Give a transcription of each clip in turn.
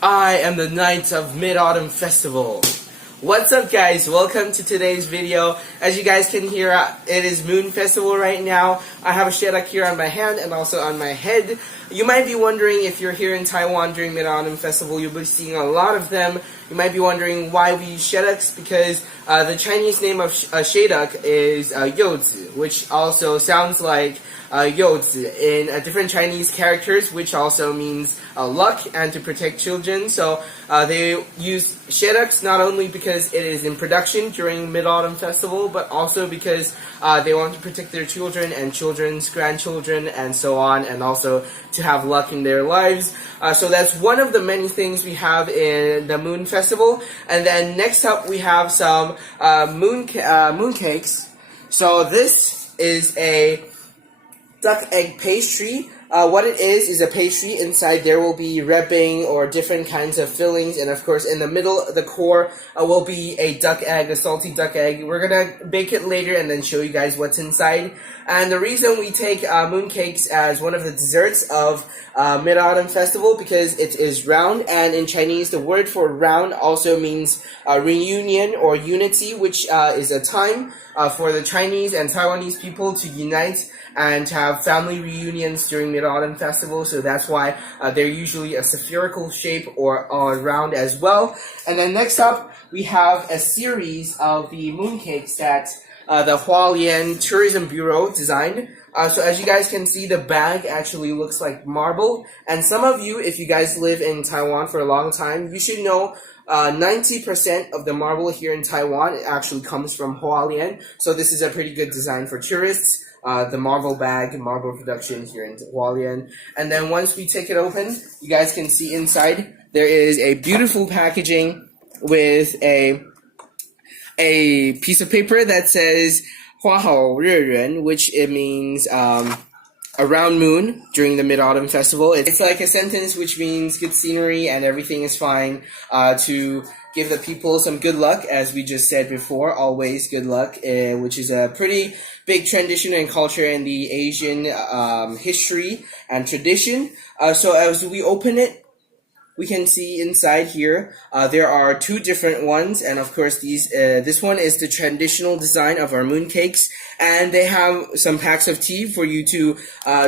I am the Knights of Mid-Autumn Festival. What's up, guys? Welcome to today's video. As you guys can hear, it is Moon Festival right now. I have a shadok here on my hand and also on my head. You might be wondering, if you're here in Taiwan during Mid-Autumn Festival, you'll be seeing a lot of them. You might be wondering why we use shadoks, because the Chinese name of shadok is Youzi, which also sounds like Youzi in different Chinese characters, which also means luck and to protect children. So they use shadoks not only because it is in production during Mid-Autumn Festival, but also because they want to protect their children and children's grandchildren and so on, and also to have luck in their lives. So that's one of the many things we have in the Moon Festival. And then next up we have some moon cakes. So this is a duck egg pastry. What it is a pastry. Inside there will be wrapping or different kinds of fillings, and of course in the middle, the core, will be a duck egg, a salty duck egg. We're gonna bake it later and then show you guys what's inside. And the reason we take mooncakes as one of the desserts of Mid-Autumn Festival, because it is round, and in Chinese the word for round also means reunion or unity, which is a time for the Chinese and Taiwanese people to unite and have family reunions during Mid-Autumn Festival. So that's why they're usually a spherical shape or round as well. And then next up, we have a series of the mooncakes that the Hualien Tourism Bureau designed. So as you guys can see, the bag actually looks like marble. And some of you, if you guys live in Taiwan for a long time, you should know 90% of the marble here in Taiwan actually comes from Hualien. So this is a pretty good design for tourists. The marble bag, marble production here in Hualien. And then once we take it open, you guys can see inside there is a beautiful packaging with a piece of paper that says 花好月圆, which it means a round moon during the Mid-Autumn Festival. It's like a sentence which means good scenery and everything is fine, to give the people some good luck, as we just said before, always good luck, which is a pretty big tradition and culture in the Asian history and tradition. So as we open it, we can see inside here, there are two different ones, and of course this one is the traditional design of our mooncakes, and they have some packs of tea for you to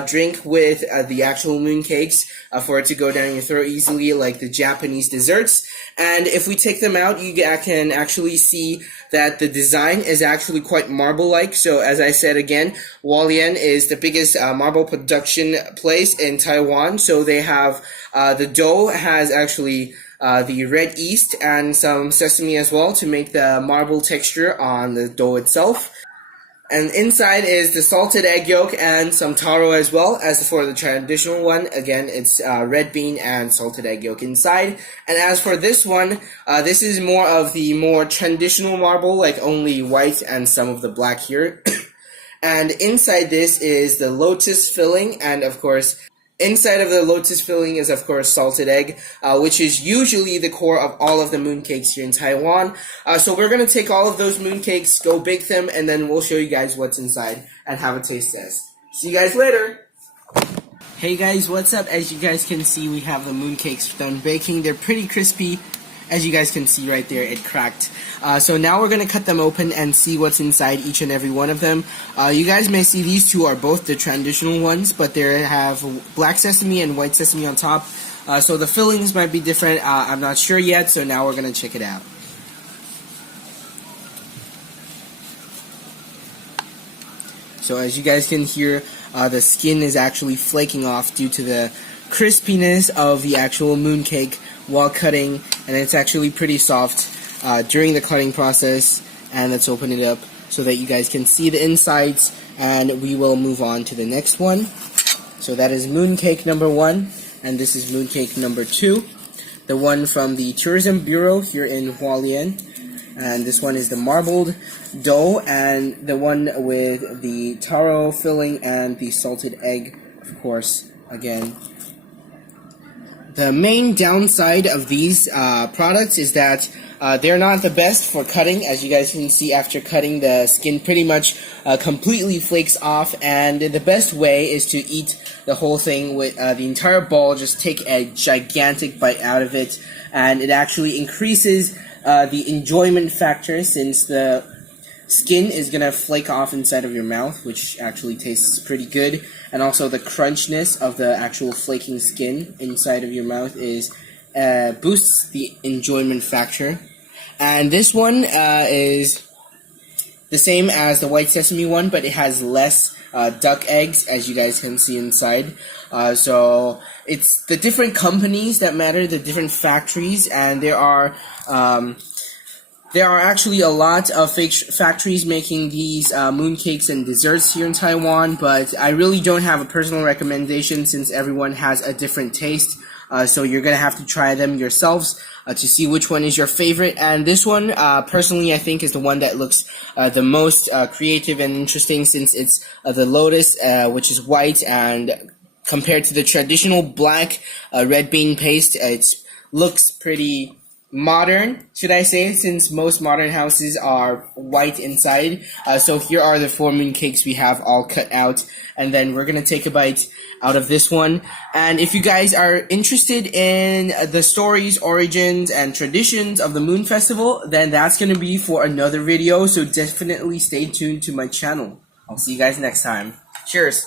drink with the actual mooncakes, for it to go down your throat easily, like the Japanese desserts. And if we take them out, you can actually see that the design is actually quite marble-like. So as I said again, Hualien is the biggest marble production place in Taiwan. So they have the dough has actually the red yeast and some sesame as well to make the marble texture on the dough itself. And inside is the salted egg yolk and some taro as well. As for the traditional one, again, it's red bean and salted egg yolk inside. And as for this one, this is more of the more traditional marble, like only white and some of the black here. And inside this is the lotus filling, and of course, inside of the lotus filling is, of course, salted egg, which is usually the core of all of the mooncakes here in Taiwan. So we're going to take all of those mooncakes, go bake them, and then we'll show you guys what's inside and have a taste test. See you guys later! Hey guys, what's up? As you guys can see, we have the mooncakes done baking. They're pretty crispy. As you guys can see right there, it cracked. So now we're going to cut them open and see what's inside each and every one of them. You guys may see these two are both the traditional ones, but they have black sesame and white sesame on top. So the fillings might be different. I'm not sure yet, so now we're going to check it out. So as you guys can hear, the skin is actually flaking off due to the crispiness of the actual mooncake while cutting, and it's actually pretty soft during the cutting process. And let's open it up so that you guys can see the insides, and we will move on to the next one. So that is mooncake number 1, and this is mooncake number 2, the one from the Tourism Bureau here in Hualien. And this one is the marbled dough, and the one with the taro filling and the salted egg, of course, again. The main downside of these products is that they're not the best for cutting. As you guys can see, after cutting, the skin pretty much completely flakes off, and the best way is to eat the whole thing with the entire ball. Just take a gigantic bite out of it, and it actually increases the enjoyment factor, since the skin is gonna flake off inside of your mouth, which actually tastes pretty good, and also the crunchness of the actual flaking skin inside of your mouth is boosts the enjoyment factor. And this one is the same as the white sesame one, but it has less duck eggs, as you guys can see inside. So it's the different companies that matter, the different factories, and there are actually a lot of factories making these mooncakes and desserts here in Taiwan, but I really don't have a personal recommendation since everyone has a different taste. So you're going to have to try them yourselves to see which one is your favorite. And this one, personally, I think is the one that looks the most creative and interesting, since it's the lotus, which is white, and compared to the traditional black red bean paste, it looks pretty modern, should I say, since most modern houses are white inside. So here are the 4 mooncakes we have all cut out, and then we're gonna take a bite out of this one. And if you guys are interested in the stories, origins, and traditions of the Moon Festival, then that's gonna be for another video, so definitely stay tuned to my channel. I'll see you guys next time. Cheers!